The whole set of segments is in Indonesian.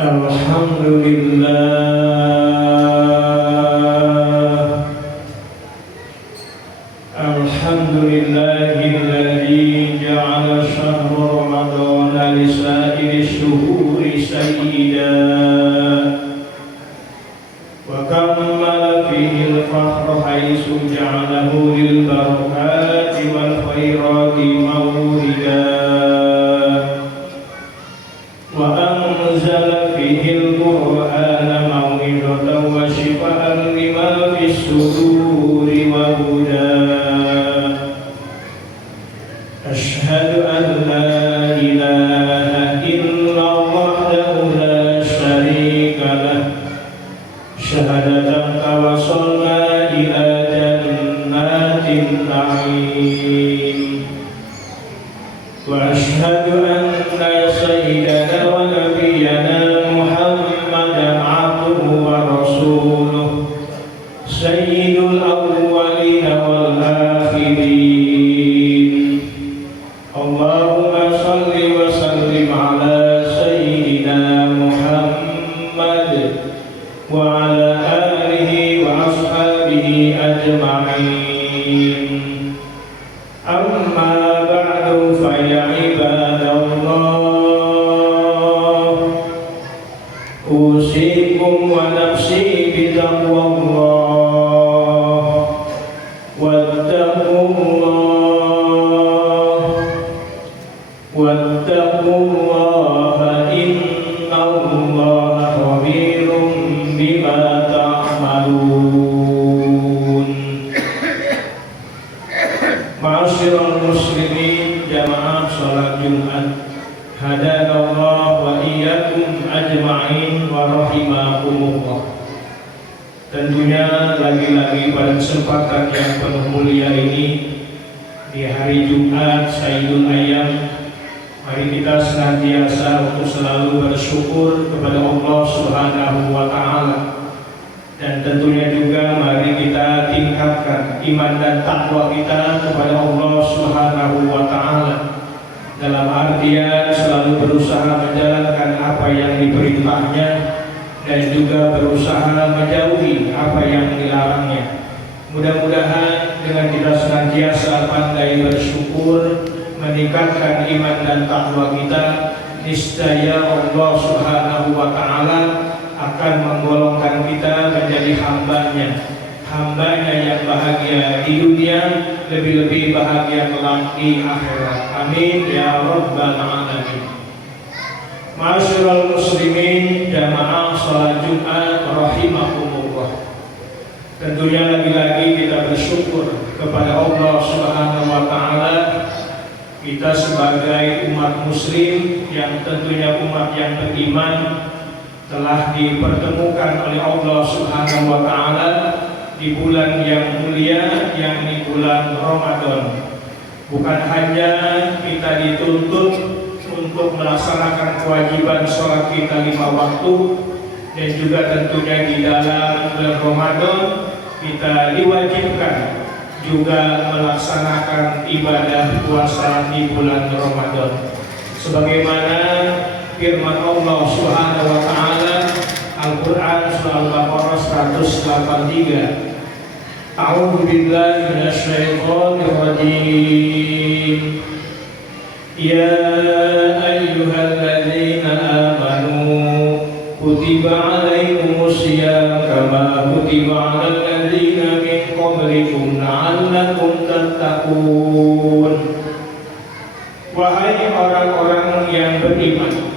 Alhamdulillahilladzi ja'ala syahra ramadhana li sa'iri syuhuri sayyidan wa kammala fihi al-fakhra haitsu ja'alahu lil barakati wal khairati mawridan wa anzala fihi al-qur'ana maw'izatan wa shifaa'an lima fis suduri wa hudan. Asyhadu an la ilaha illallah wahdahu la syarika lah syahadatan tawassalna ila jannatin na'im wa asyhadu anna sayyidana wa nabiyyana Muhammadan abduhu wa rasuluh sayyidul awwalina wal akhirin. Allahumma salli wa sallim ala sayyidina Muhammad wa ala alihi wa ashabihi ajma'in. Amma ba'du fa ya ibadallah, usikum wa nafsi bitaqwallah wattaqullaha innallaha khabirum bima ta'malun. Ma'asyiral muslimin jamaah salat Jumat hadanallahu wa iyyakum ajma'in wa rahimakumullah. Tentunya lagi-lagi pada kesempatan yang penuh mulia ini di hari Jumat Sayyidul Ayyam, mari kita senantiasa untuk selalu bersyukur kepada Allah Subhanahu wa Ta'ala, dan tentunya juga mari kita tingkatkan iman dan takwa kita kepada Allah Subhanahu wa Ta'ala, dalam artian selalu berusaha menjalankan apa yang diperintahnya dan juga berusaha menjauhi apa yang dilarangnya. Mudah-mudahan dengan kita senantiasa pandai bersyukur, meningkatkan iman dan takwa kita, niscaya Allah Subhanahu wa Ta'ala akan menggolongkan kita menjadi hambanya yang bahagia di dunia, lebih-lebih bahagia kelak di akhirat. Amin ya rabbal alamin. Ma'asyiral muslimin jamaah salat Jumat rahimakumullah. Tentunya lagi-lagi kita bersyukur kepada Allah Subhanahu wa Ta'ala, kita sebagai umat muslim yang tentunya umat yang beriman telah dipertemukan oleh Allah Subhanahu wa Ta'ala di bulan yang mulia, yakni bulan Ramadan. Bukan hanya kita dituntut untuk melaksanakan kewajiban sholat kita 5 waktu, dan juga tentunya di dalam bulan Ramadan kita diwajibkan juga melaksanakan ibadah puasa di bulan Ramadan, sebagaimana firman Allah Subhanahu wa Ta'ala Al-Quran surah Al-Baqarah 183. A'udzu billahi minasyaitonir rajim. Ya ayyuhalladzina amanu kutiba 'alaikumus syiyam kama kutiba 'alal ladzina min qablikum la'allakum tattaqun. Wahai orang-orang yang beriman,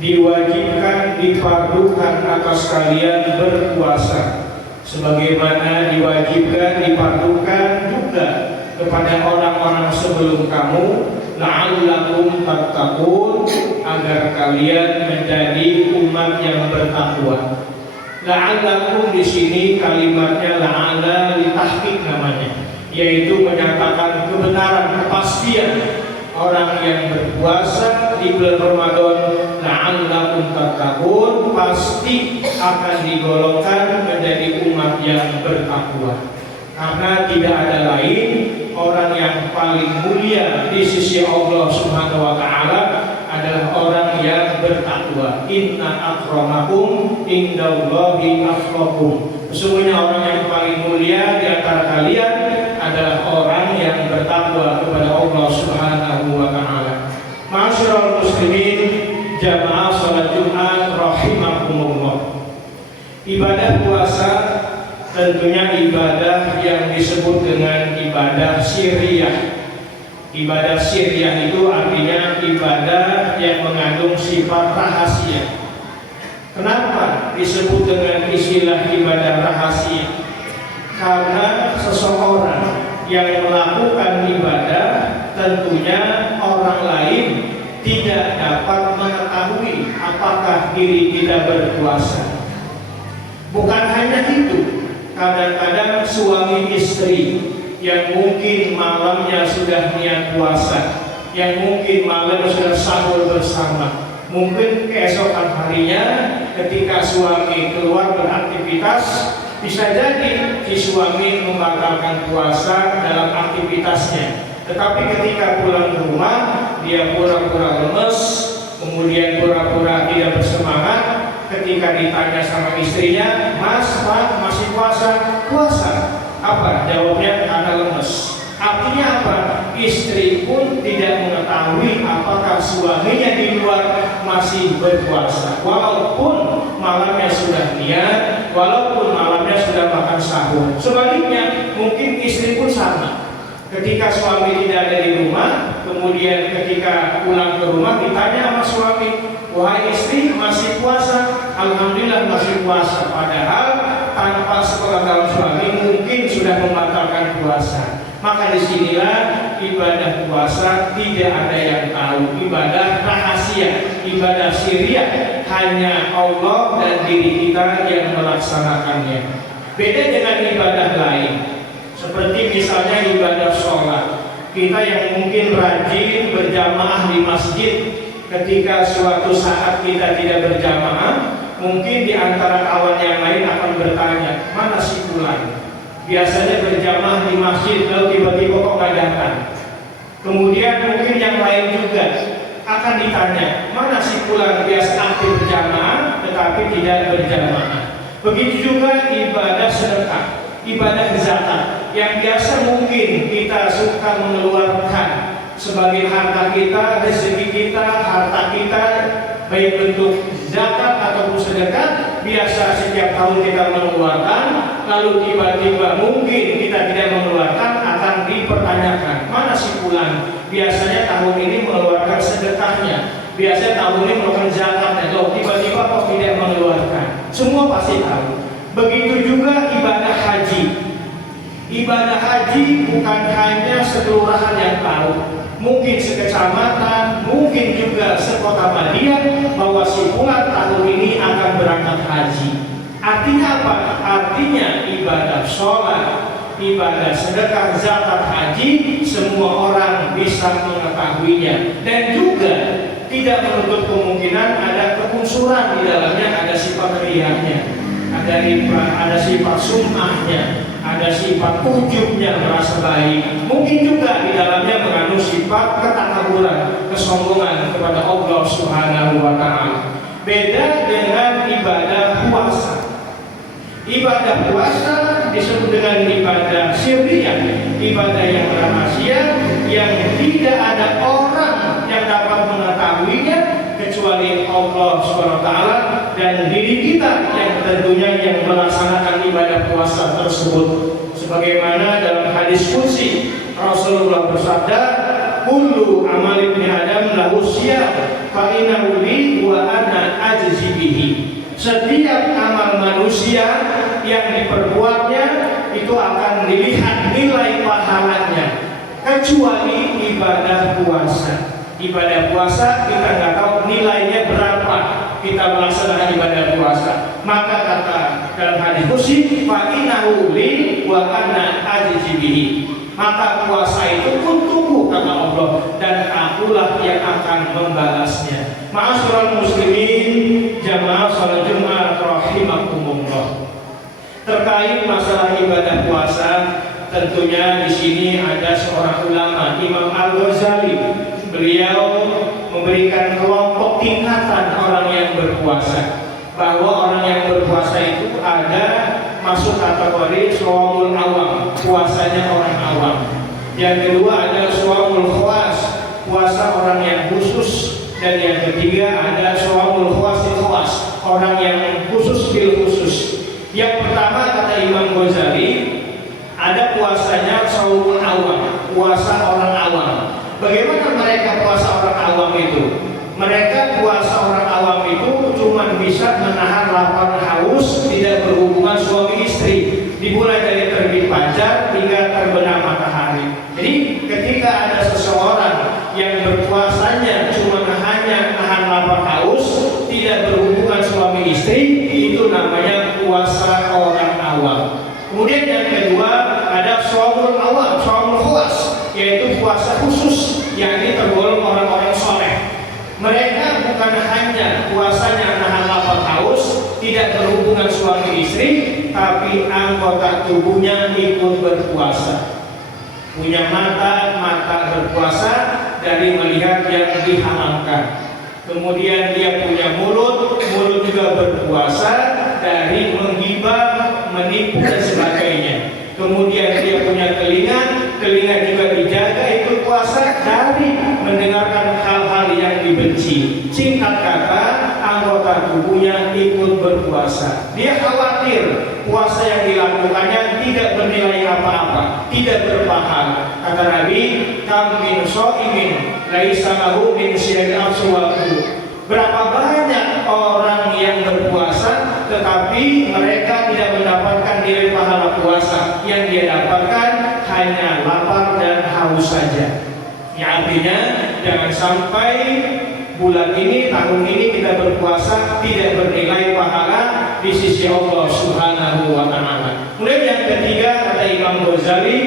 diwajibkan, difardukan atas kalian berpuasa, sebagaimana diwajibkan, difardukan juga kepada orang-orang sebelum kamu, la'allakum tattaqun, agar kalian menjadi umat yang bertakwa. La'allakum di sini kalimatnya la'alla litahqiq namanya, yaitu menyatakan kebenaran, kepastian orang yang berpuasa di bulan Ramadan, la'allakum tattaqun, pasti akan digolongkan menjadi umat yang bertakwa. Karena tidak ada lain orang yang paling mulia di sisi Allah Subhanahu wa Ta'ala adalah adalah orang yang bertakwa. Inna akramakum indallahi atqakum. Sesungguhnya orang yang paling mulia di antara kalian adalah orang yang bertakwa kepada Allah Subhanahu wa taala. Ma'asyiral muslimin, jamaah salat Jumat rahimakumullah. Ibadah puasa tentunya ibadah yang disebut dengan ibadah sirriyah. Ibadah sirriyah itu artinya ibadah yang mengandung sifat rahasia. Kenapa disebut dengan istilah ibadah rahasia? Karena seseorang yang melakukan ibadah tentunya orang lain tidak dapat mengetahui apakah diri kita berpuasa. Bukan hanya itu, kadang-kadang suami istri yang mungkin malamnya sudah niat puasa, yang mungkin malam sudah sahur bersama, mungkin keesokan harinya ketika suami keluar beraktivitas, bisa jadi si suami membatalkan puasa dalam aktivitasnya. Tetapi ketika pulang ke rumah, dia pura-pura lemes, kemudian pura-pura tidak bersemangat. Ketika ditanya sama istrinya, "Mas, Pak, masih puasa?" "Puasa." Apa? Jawabnya, "Karena lemes." Artinya apa? Istri pun tidak mengetahui apakah suaminya di luar masih berpuasa, walaupun malamnya sudah niat, walaupun malamnya sudah makan sahur. Sebaliknya, mungkin istri pun sama. Ketika suami tidak ada di rumah, kemudian ketika pulang ke rumah ditanya sama suami, "Wahai istri, masih puasa?" "Alhamdulillah masih puasa." Padahal tanpa sepengetahuan suami mungkin sudah membatalkan puasa. Maka disinilah ibadah puasa tidak ada yang tahu, ibadah rahasia, ibadah sirriyah, hanya Allah dan diri kita yang melaksanakannya. Beda dengan ibadah lain, seperti misalnya ibadah sholat. Kita yang mungkin rajin berjamaah di masjid, ketika suatu saat kita tidak berjamaah, mungkin di antara kawan yang lain akan bertanya, "Mana si fulan? Biasanya berjamaah di masjid, lalu tiba-tiba kok nggak datang?" Kemudian mungkin yang lain juga akan ditanya, "Mana si fulan biasa aktif berjamaah tetapi tidak berjamaah?" Begitu juga ibadah sedekah, ibadah zakat, yang biasa mungkin kita suka mengeluarkan sebagai harta kita, rezeki kita, harta kita, baik bentuk zakat ataupun sedekah. Biasa setiap tahun kita mengeluarkan, lalu tiba-tiba mungkin kita tidak mengeluarkan, akan dipertanyakan, "Mana si fulan? Biasanya tahun ini mengeluarkan sedekahnya, biasanya tahun ini mengeluarkan zakatnya, loh tiba-tiba kok tidak mengeluarkan?" Semua pasti tahu. Begitu juga ibadah haji. Ibadah haji bukan hanya sekelurahan yang tahu, mungkin sekecamatan, mungkin juga sekota Madian, bahwa si fulan tahun ini akan berangkat haji. Artinya apa? Artinya ibadah sholat, ibadah sedekah, zakat, haji, semua orang bisa mengetahuinya. Dan juga tidak menutup kemungkinan ada keunsuran di dalamnya, ada sifat riyahnya, ada sifat sum'ahnya, ada sifat ujubnya, merasa baik. Mungkin juga di dalamnya mengandung sifat ketakaburan, kesombongan kepada Allah Subhanahu wa taala. Beda dengan ibadah puasa. Ibadah puasa disebut dengan ibadah sirriyah, ibadah yang rahasia, yang tidak ada orang yang dapat mengetahuinya kecuali Allah Subhanahu wa taala dan diri kita yang tentunya yang melaksanakan ibadah puasa tersebut. Sebagaimana dalam hadis qudsi Rasulullah bersabda, "Kullu amal ibni Adam lahu siyam, fa innahu li wa ana ajzi bihi." Setiap amal manusia yang diperbuatnya itu akan dilihat nilai pahalanya, kecuali ibadah puasa. Ibadah puasa kita nggak tahu nilainya berapa kita melaksanakan ibadah puasa. Maka kata dalam hadis qudsi, "Fa innahu li wa ana ajzi bihi." Maka puasa itu untukku kata Allah, dan akulah yang akan membalasnya. Ma'asyiral muslimin, jamaah salat Jumat rahimakumullah. Terkait masalah ibadah puasa, tentunya di sini ada seorang ulama, Imam Al-Ghazali. Beliau memberikan kelompok tingkatan orang yang berpuasa, bahwa orang yang berpuasa itu ada masuk kategori shaumul awam, puasanya orang awam. Yang kedua ada shaumul khawas, puasa orang yang khusus. Dan yang ketiga ada shaumul khawasil khawas, orang yang khusus bil khusus. Yang pertama kata Imam Ghazali, ada puasanya shaumul awam, puasa orang awam. Bagaimana mereka puasa orang awam itu? Mereka puasa orang awam itu cuma bisa menahan lapar haus, tidak berhubungan suami istri, dimulai dari terbit fajar hingga terbenam matahari. Jadi ketika ada seseorang yang berpuasanya cuma hanya nahan lapar haus, tidak berhubungan suami istri, itu namanya puasa orang awam. Kemudian yang kedua ada shaumul awam, shaumul khawas, yaitu puasa khusus, yakni tergolong orang-orang soleh. Mereka bukan hanya puasanya nahan lapar haus, tidak berhubungan suami istri, tapi anggota tubuhnya ikut berpuasa. Punya mata berpuasa dari melihat yang diharamkan. Kemudian dia punya mulut juga berpuasa dari menggibah, menipu dan sebagainya. Kemudian dia punya telinga juga dijaga ikut puasa dari mendengarkan hal-hal yang dibenci. Singkat kata, anggota tubuhnya ikut berpuasa. Dia khawatir puasa yang dilakukannya tidak bernilai apa-apa, tidak berpahala. Kata Nabi, kam min shaimin laisa lahu min siyami aswatu. Berapa banyak orang yang berpuasa tetapi mereka tidak mendapatkan nilai pahala puasa, yang dia dapatkan hanya lapar dan haus saja. Ya, artinya jangan sampai bulan ini, tahun ini kita berpuasa tidak bernilai pahala di sisi Allah Subhanahu wa Ta'ala. Kemudian yang ketiga kata Imam Ghazali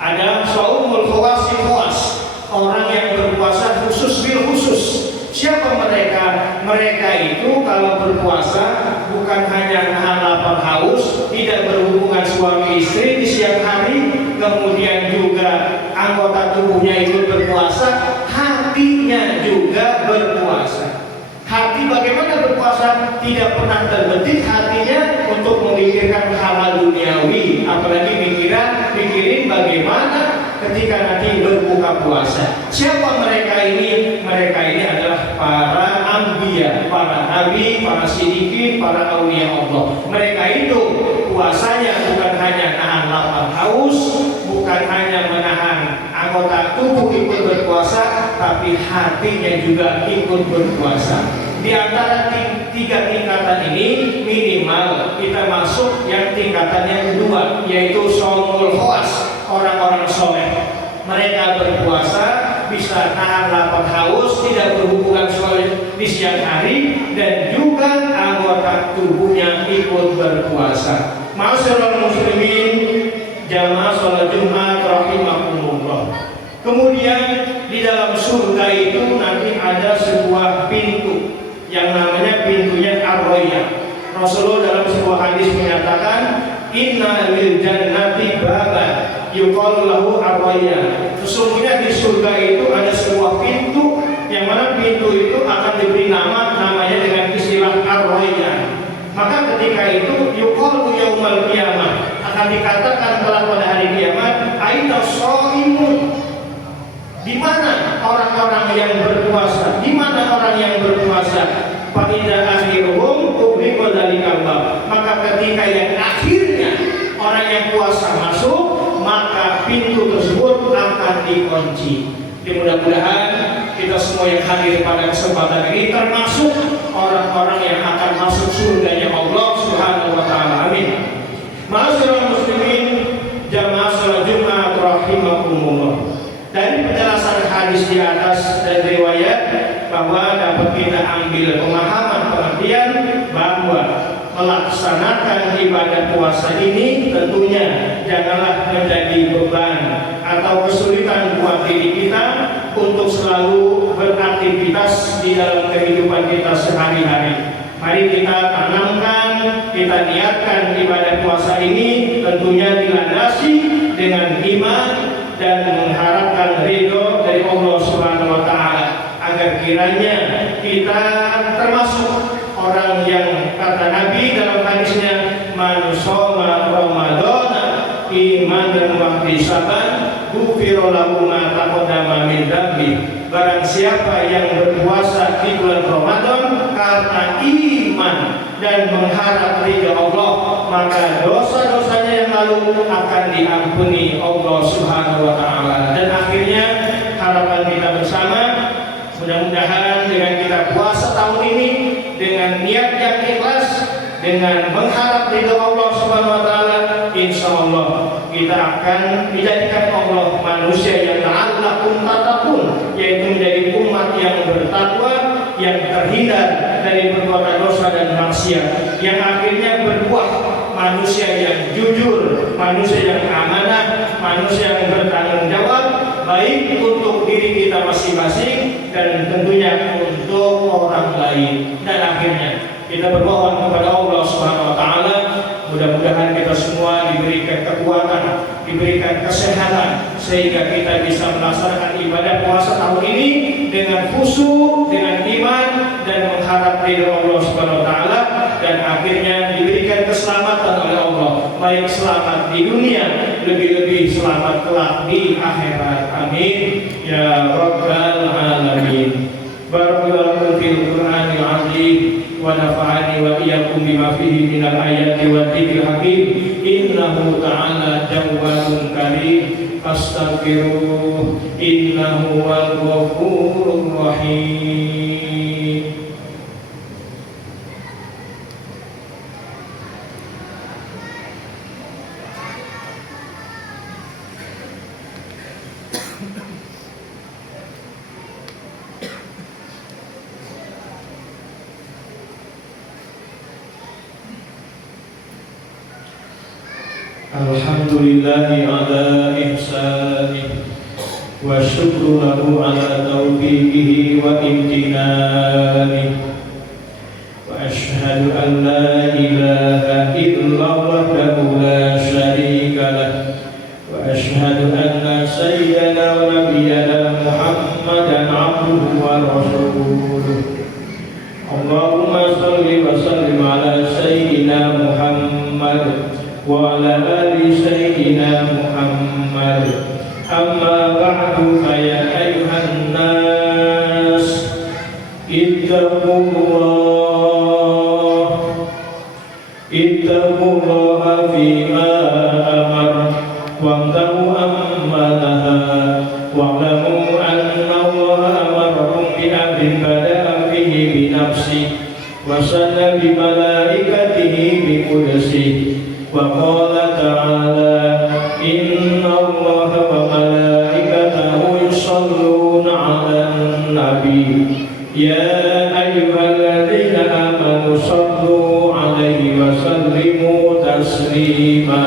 ada shaumul khawasil khawas, orang yang berpuasa khusus bil khusus. Siapa mereka? Mereka itu kalau berpuasa bukan hanya nahan lapar haus, tidak berhubungan suami istri di siang hari, kemudian juga anggota tubuhnya ikut berpuasa, hatinya juga berpuasa. Hati bagaimana berpuasa? Tidak pernah terbetik hatinya untuk memikirkan hal duniawi, apalagi mikirin bagaimana ketika nanti berbuka puasa. Siapa mereka ini? Mereka ini adalah para anbiya, para nabi, para siddiqin, para auliya Allah. Mereka itu puasanya bukan hanya nahan lapar haus, bukan hanya menahan anggota tubuh ikut berpuasa, tapi hatinya juga ikut berpuasa. Di antara tiga tingkatan ini minimal kita masuk yang tingkatannya kedua, yaitu shaumul khawas, orang-orang soleh. Mereka berpuasa bisa nahan lapar haus, tidak berhubungan soleh di siang hari, dan juga anggota tubuhnya ikut berpuasa. Ma'asyiral muslimin, jamaah sholat Jumat rahimakumullah. Kemudian di dalam surga itu nanti ada sebuah pintu yang namanya pintunya Ar-Rayyan. Rasulullah dalam sebuah hadis menyatakan, inna lil jannati baban yuqalu lahu Ar-Rayyan. Sesungguhnya di surga itu ada sebuah pintu yang mana pintu itu akan diberi namanya dengan istilah Ar-Rayyan. Maka ketika itu yuqalu yaumal qiyamah, akan dikatakan kelak pada hari kiamat, aina shaimun. Di mana orang-orang yang berpuasa? Di mana orang yang berpuasa? Fa'idza akhiruhum ughliqa dzalikal bab. Maka ketika yang akhirnya orang yang puasa masuk, maka pintu tersebut akan dikunci. Mudah-mudahan kita semua yang hadir pada kesempatan ini termasuk orang-orang yang akan masuk surganya Allah Subhanahu wa Ta'ala. Amin. Ma'asyiral muslimin, jamaah salat Jumat rahimakumullah. Dari penjelasan hadis di atas dan riwayat bahwa dapat kita ambil pemahaman pengertian bahwa melaksanakan ibadah puasa ini tentunya janganlah menjadi beban atau kesulitan buat diri kita untuk selalu beraktivitas di dalam kehidupan kita sehari-hari. Mari kita tanamkan, kita niatkan ibadah puasa ini tentunya dilandasi dengan iman dan mengharapkan ridho dari Allah Subhanahu wa Ta'ala, agar di Syaban ghufira lahu ma taqaddama min dzambi. Barang siapa yang berpuasa di bulan Ramadan karena iman dan mengharap ridha Allah, maka dosa-dosanya yang lalu akan diampuni Allah Subhanahu wa taala. Dan akhirnya harapan kita bersama, mudah-mudahan dengan kita puasa tahun ini dengan niat yang ikhlas, dengan mengharap ridha Allah Subhanahu wa taala, insyaallah kita akan menjadikan Allah manusia yang la'allakum tattaqun, yaitu menjadi umat yang bertakwa, yang terhindar dari perbuatan dosa dan maksiat, yang akhirnya berbuah manusia yang jujur, manusia yang amanah, manusia yang bertanggung jawab, baik untuk diri kita masing-masing dan tentunya untuk orang lain. Dan akhirnya kita bermohon kepada Allah Subhanahu wa taala, mudah-mudahan kita semua diberikan kekuatan, diberikan kesehatan sehingga kita bisa melaksanakan ibadah puasa tahun ini dengan khusyuk, dengan iman dan mengharap ridha Allah Subhanahu wa taala, dan akhirnya diberikan keselamatan oleh Allah, baik selamat di dunia, lebih-lebih selamat kelak di akhirat. Amin ya rabbal alamin. Barakallahu fil Qur'anil azim wa nafa'ani wa iyyakum bima fihi minal ayati wa dzikril hakim. Innahu ta'ala jawwadun karim, fastaghfiruh innahu wal ghafurur rahim. Alhamdulillahi ala ihsanih wa syukru lahu ala taufiqihi wa imtinanih, wa ashhadu an la ilaha illallah wahdahu la syarika lah, wa ashhadu anna sayyidana wa nabiyyana Muhammadan abduhu wa rasuluh. Allahumma shalli wa sallim ala sayyidina Muhammad wa ala ali sayyidina Muhammad. Amma ba'du, fa ya ayyuhan nas ittaqullaha fima amar wa'tamu amma naha wa'lamu anna Allaha amarakum bi amrin bada'a fihi bi nafsi wa sanna bi malaikatihi bi qudsihi. Wa qala ta'ala inna Allaha wa malaikatahu yusholluna 'alan nabi ya ayyuhalladzina amanu shollu 'alaihi wa sallimu taslima.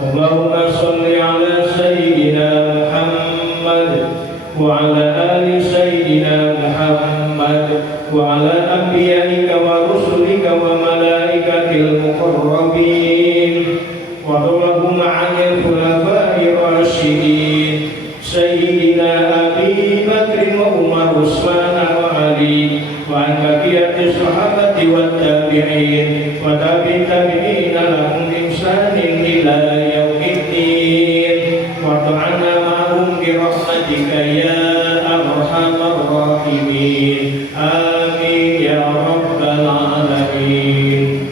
Allahumma sholli 'ala sayyidina Muhammad wa 'ala ali sayyidina Muhammad wa 'ala anbiya'ika wa rusulika wa malaikatil muqarrabin. Allahumma ma'anil khulafai rasyidin Sayyidina Abi Bakr wa Umar Usman wa Ali wa an baqiyati sahabati wa tabi'in wa tabi'in lahum ihsanin ila yaumiddin wa ta'ana ma'hum bi rahmatika ya arhamar rahimin. Amin ya rabbal alamin.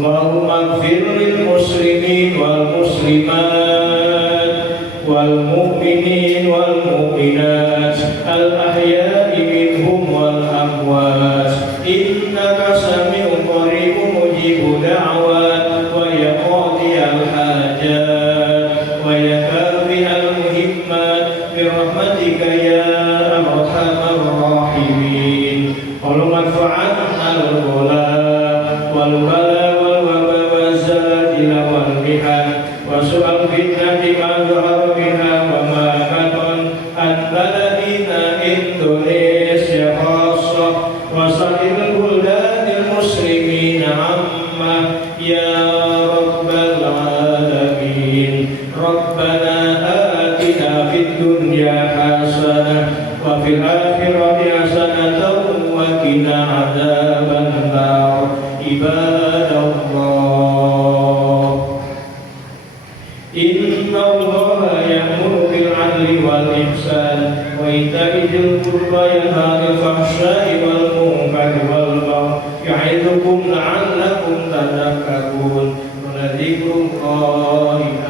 Allahumma ighfir lil muslimin wal muslimat wal mu'minin wal mu'minat al ahya'i minhum wal amwat innaka sami'un qaribun mujibud da'wat wa ya qadiyal hajat wa ya kafi'al muhimmat bi rahmatika ya arhamar rahimin. Allahumma fa'alna al-ghula wal bala wa su'al fitnati ma zuhara minha wa ma baton an baladina Indonesia khassah wa sa'iril buldadil muslimin amma ya rabbal alamin. Rabbana atina fid dunya hasanah wa fil akhirati hasanatan wa qina adzaban nar. Ibadallah, Inna Allaha ya'muru bil 'adli wal ihsan wa ita'i dzil qurba yanha 'anil fahsya'i wal munkari wal baghi ya'idukum la'allakum tadhakkarun. Wa dzikrullahi